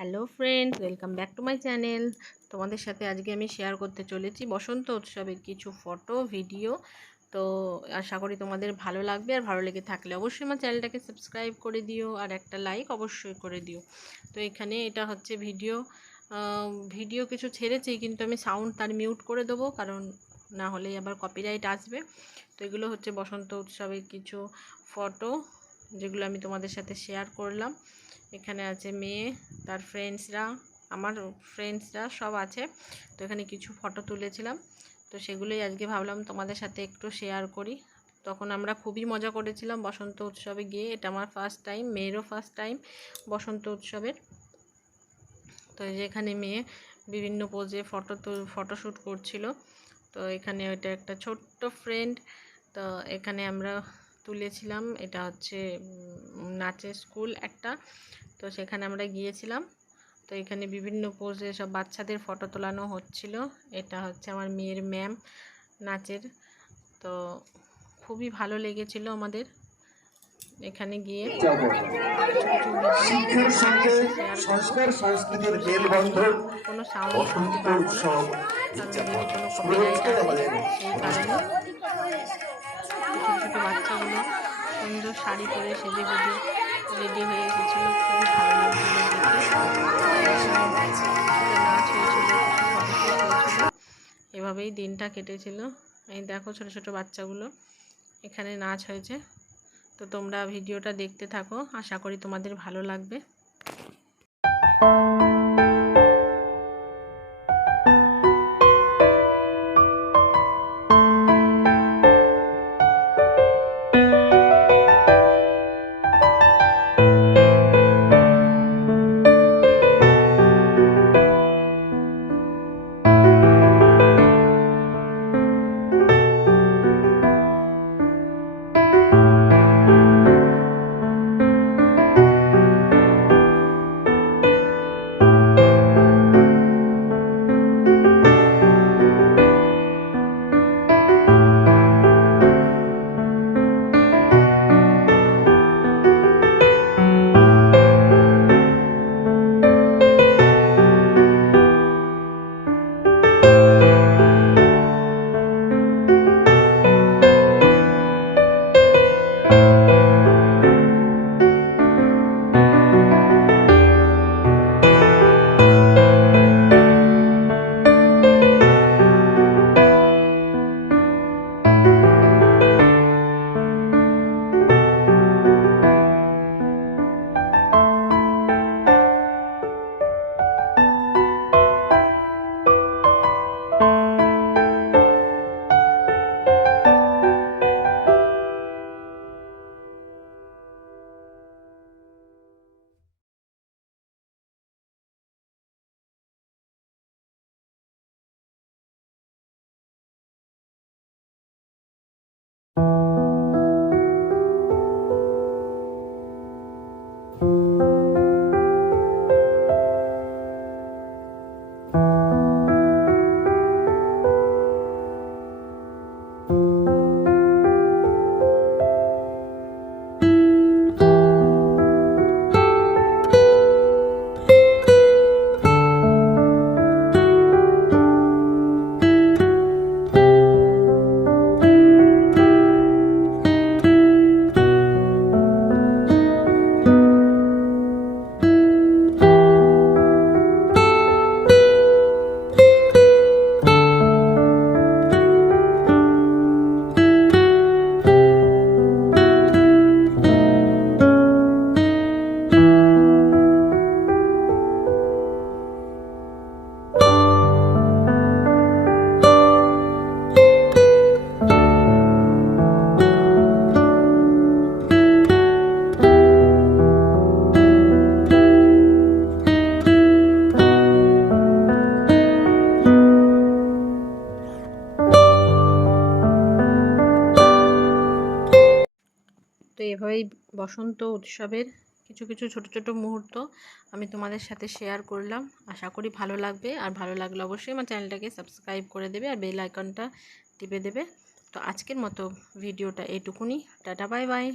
Hello friends, welcome back to my channel. তোমাদের সাথে আজকে আমি শেয়ার করতে চলেছি বসন্ত উৎসবের কিছু ফটো ভিডিও। তো আশা করি তোমাদের ভালো লাগবে, আর ভালো লেগে থাকলে অবশ্যই আমার চ্যানেলটাকে সাবস্ক্রাইব করে দিও আর একটা লাইক অবশ্যই করে দিও। তো এখানে এটা হচ্ছে ভিডিও কিছু ছেড়েছি, কিন্তু আমি সাউন্ড তার মিউট করে দেবো, কারণ না হলেই আবার কপিরাইট আসবে। তো এগুলো হচ্ছে বসন্ত উৎসবের কিছু ফটো, যেগুলো আমি তোমাদের সাথে শেয়ার করলাম। এখানে আছে মেয়ে, তার ফ্রেন্ডসরা, আমার ফ্রেন্ডসরা সব আছে। তো এখানে কিছু ফটো তুলেছিলাম, তো সেগুলোই আজকে ভাবলাম তোমাদের সাথে একটু শেয়ার করি। তখন আমরা খুবই মজা করেছিলাম বসন্ত উৎসবে গিয়ে। এটা আমার ফার্স্ট টাইম, মেয়েরও ফার্স্ট টাইম বসন্ত উৎসবের। তো এখানে মেয়ে বিভিন্ন পোজে ফটোশ্যুট করছিল। তো এখানে ওইটা একটা ছোট্ট ফ্রেন্ড। তো এখানে আমরা তুলেছিলাম, এটা হচ্ছে নাচের স্কুল একটা। তো সেখানে আমরা গিয়েছিলাম। তো এখানে বিভিন্ন পোজে সব বাচ্চাদের ফটো তোলানো হচ্ছিল। এটা হচ্ছে আমার মেয়ের ম্যাম নাচের। তো খুবই ভালো লেগেছিল আমাদের এখানে গিয়ে। শিক্ষার সঙ্গে সংস্কার সংস্কৃতির মেলবন্ধন কোনো সাউন্ড বসন্ত দিতে পারবো না, উৎসব কারণ যদি উদযাপন কোনো শুরু কপিরাইট হচ্ছে আসে আমাদের সেই কারণে। ছোটো ছোটো বাচ্চাগুলো সুন্দর শাড়ি পরে সেজে গুজে রেডি হয়ে এসেছিল, খুবই ভালো লাগছিল দেখে। নাচ হয়েছিল, কিছু ফটোশ্যুট হয়েছিল, এভাবেই দিনটা কেটেছিল। এই দেখো ছোটো ছোটো বাচ্চাগুলো এখানে নাচ হয়েছে। তো তোমরা ভিডিওটা দেখতে থাকো, আশা করি তোমাদের ভালো লাগবে। তো এভাবেই বসন্ত উৎসবের কিছু কিছু ছোট ছোট মুহূর্ত আমি তোমাদের সাথে শেয়ার করলাম। আশা করি ভালো লাগবে, আর ভালো লাগলে অবশ্যই আমার চ্যানেলটাকে সাবস্ক্রাইব করে দেবে আর বেল আইকনটা টিপে দেবে। তো আজকের মতো ভিডিওটা এইটুকুনি। Tata, bye bye.